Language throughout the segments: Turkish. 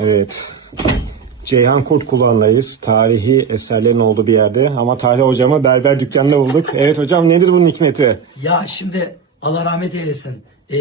Evet. Ceyhan Kurt kulağındayız. Tarihi eserlerin olduğu bir yerde. Ama Tahir hocamı berber dükkanında bulduk. Evet hocam nedir bunun hikmeti? Ya şimdi Allah rahmet eylesin. Ee,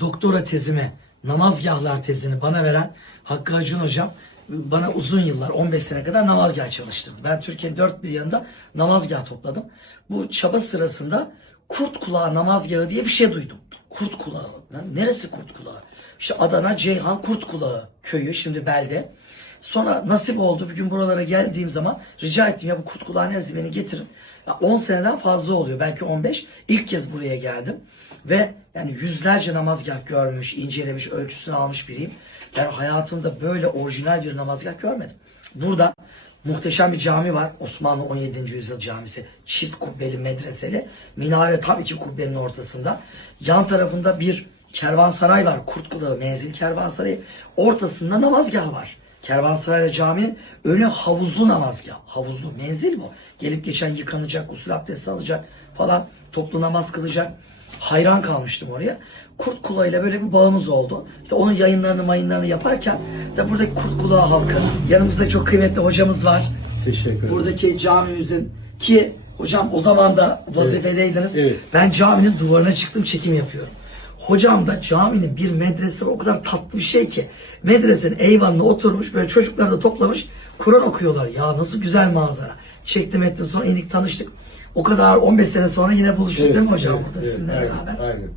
doktora tezimi, namazgahlar tezini bana veren Hakkı Acun hocam bana uzun yıllar 15 sene kadar namazgah çalıştırdı. Ben Türkiye'nin dört bir yanında namazgah topladım. Bu çaba sırasında kurt kulağı namazgahı diye bir şey duydum. Kurt kulağı. Lan Neresi kurt kulağı? İşte Adana Ceyhan Kurt Kulağı köyü şimdi belde. Sonra nasip oldu bir gün buralara geldiğim zaman rica ettim ya bu kurt kulağı neresi beni getirin. Ya 10 seneden fazla oluyor belki 15. İlk kez buraya geldim. Ve yani yüzlerce namazgah görmüş, incelemiş, ölçüsünü almış biriyim. Ben hayatımda böyle orijinal bir namazgah görmedim. Burada muhteşem bir cami var. Osmanlı 17. yüzyıl camisi. Çift kubbeli medreseli. Minare tam iki kubbenin ortasında. Yan tarafında bir kervansaray var. Kurt Kulağı menzil kervansarayı. Ortasında namazgah var. Kervansarayla caminin önü havuzlu namazgah. Havuzlu menzil bu. Gelip geçen yıkanacak, usul abdesti alacak falan. Toplu namaz kılacak. Hayran kalmıştım oraya. Kurt kulağıyla böyle bir bağımız oldu. İşte onun yayınlarını mayınlarını yaparken de buradaki kurt kulağı halkı. Yanımızda çok kıymetli hocamız var. Teşekkür ederim. Buradaki camimizin ki hocam o zaman da vazifedeydiniz. Evet. Ben caminin duvarına çıktım çekim yapıyorum. Hocam da caminin bir medrese var. o kadar tatlı bir şey ki. Medresenin eyvanına oturmuş böyle çocuklar da toplamış Kur'an okuyorlar. Ya nasıl güzel manzara. Çektim ettim sonra indik tanıştık. O kadar 15 sene sonra yine buluştuk değil mi hocam evet, burada evet, sizinle aynen, beraber. Aynen.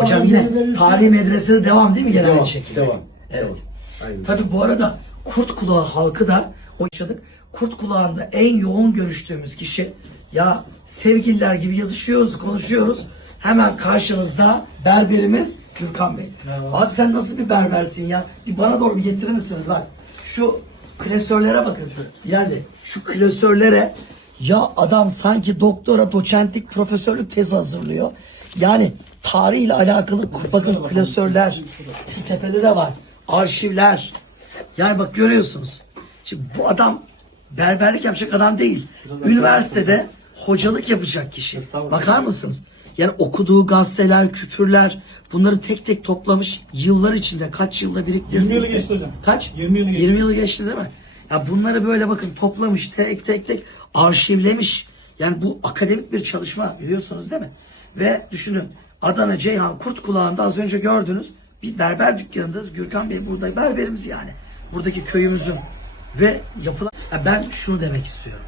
Hocam yine tarihi medresede devam değil mi gene Devam, şekilde? devam, Evet. devam. Aynen. Tabii bu arada kurt kulağı halkı da o yaşadık. Kurt kulağında en yoğun görüştüğümüz kişi ya sevgililer gibi yazışıyoruz, konuşuyoruz. Hemen karşınızda berberimiz Gürkan Bey. Abi sen nasıl bir berbersin ya? Bir bana doğru bir getirir misiniz? Bak şu klasörlere bakın. Yani şu klasörlere ya adam sanki doktora, doçentlik, profesörlük tezi hazırlıyor. Yani tarihle alakalı bakın klasörler. Şu tepede de var. Arşivler. Yani bak görüyorsunuz. Şimdi bu adam berberlik yapacak adam değil. Üniversitede hocalık yapacak kişi. Bakar mısınız? Yani okuduğu gazeteler, küpürler bunları tek tek toplamış yıllar içinde kaç yılda biriktirdiyse. 20 yılı geçti hocam. Kaç? 20 yılı geçti. 20 yılı geçti değil mi? Ya bunları böyle bakın toplamış tek tek tek arşivlemiş. Yani bu akademik bir çalışma biliyorsunuz değil mi? Ve düşünün Adana Ceyhan Kurt Kulağı'nda az önce gördünüz bir berber dükkanındayız. Gürkan Bey burada berberimiz yani. Buradaki köyümüzün ve yapılan ya ben şunu demek istiyorum.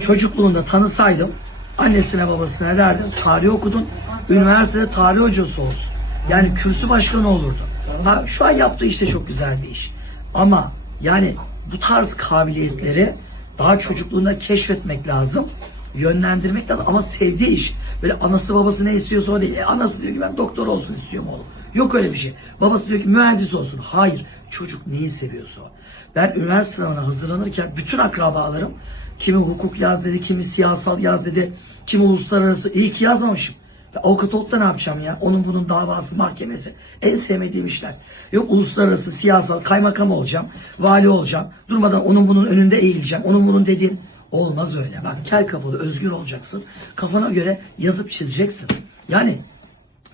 Çocukluğunda tanısaydım annesine babasına derdim tarih okudun üniversitede tarih hocası olsun. Yani kürsü başkanı olurdu. Ha, şu an yaptığı işte çok güzel bir iş. Ama yani bu tarz kabiliyetleri daha çocukluğunda keşfetmek lazım. Yönlendirmek lazım ama sevdiği iş. Böyle anası babası ne istiyorsa o değil. E, anası diyor ki ben doktor olsun istiyorum oğlum. Yok öyle bir şey. Babası diyor ki mühendis olsun. Hayır. Çocuk neyi seviyorsa o. Ben üniversite sınavına hazırlanırken bütün akrabalarım kimi hukuk yaz dedi, kimi siyasal yaz dedi, kimi uluslararası. İyi ki yazmamışım. Avukat olup da ne yapacağım ya? Onun bunun davası, mahkemesi. En sevmediğim işler. Yok uluslararası, siyasal, kaymakam olacağım, vali olacağım. Durmadan onun bunun önünde eğileceğim. Onun bunun dediğin olmaz öyle. Bak kel kafalı, özgür olacaksın. Kafana göre yazıp çizeceksin. Yani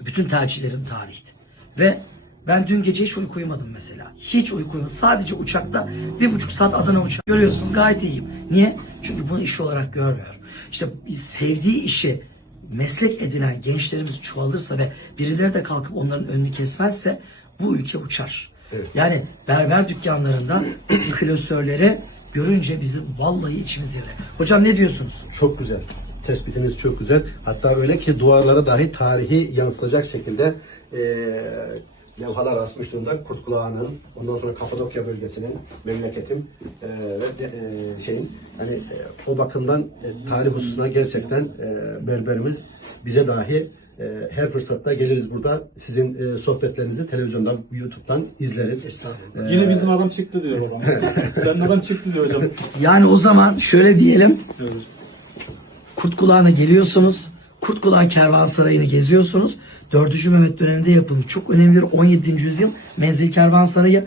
bütün tercihlerim tarihti. Ve ben dün gece hiç uyku uyumadım mesela. Hiç uyku uyumadım. Sadece uçakta bir buçuk saat Adana uçağı. Görüyorsunuz gayet iyiyim. Niye? Çünkü bunu iş olarak görmüyorum. İşte sevdiği işi meslek edinen gençlerimiz çoğalırsa ve birileri de kalkıp onların önünü kesmezse bu ülke uçar. Yani berber dükkanlarında klasörleri görünce bizim vallahi içimiz yarar. Hocam ne diyorsunuz? Çok güzel. Tespitiniz çok güzel. Hatta öyle ki duvarlara dahi tarihi yansıtacak şekilde eee levhalar asmış durumda. Kurt Kulağı'nın, ondan sonra Kapadokya bölgesinin, memleketim eee, ve de, eee, şeyin hani eee, o bakımdan e, tarih hususuna gerçekten eee, berberimiz bize dahi eee, her fırsatta geliriz burada. Sizin eee, sohbetlerinizi televizyondan, YouTube'dan izleriz. Estağfurullah. Yine bizim adam çıktı diyor babam. Senin adam çıktı diyor hocam. Yani o zaman şöyle diyelim. Kurt Kulağı'na geliyorsunuz. Kurt Kulağı Kervansarayı'nı geziyorsunuz. 4. Mehmet döneminde yapılmış. Çok önemli bir 17. yüzyıl Menzil Kervansarayı.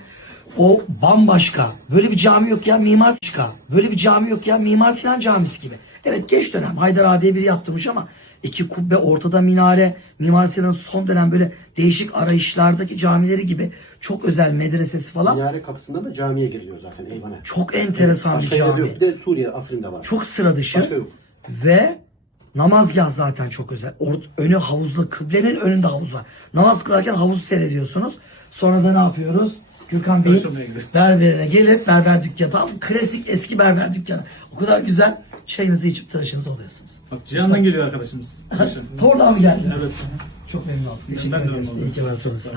O bambaşka. Böyle bir cami yok ya Mimar Sinan. Böyle bir cami yok ya Mimar Sinan Camisi gibi. Evet geç dönem Haydar Adiye bir yaptırmış ama iki kubbe ortada minare. Mimar Sinan'ın son dönem böyle değişik arayışlardaki camileri gibi çok özel medresesi falan. Minare kapısından da camiye giriliyor zaten eyvana. Çok enteresan bir Başka yerde cami. yok. Bir de Suriye, Afrin'de var. Çok sıra dışı. Başka yok. Ve namazgah zaten çok özel. Or- önü havuzlu. Kıblenin önünde havuz var. Namaz kılarken havuzu seyrediyorsunuz. Sonra da ne yapıyoruz? Gürkan Bey Taşımaya gidiyor. berberine gelip berber dükkanı. Tam klasik eski berber dükkanı. O kadar güzel çayınızı içip tıraşınızı oluyorsunuz. Bak Cihan'dan geliyor arkadaşımız. Oradan mı geldiniz? Evet. Çok memnun oldum. Teşekkür oldum. İyi ki varsınız.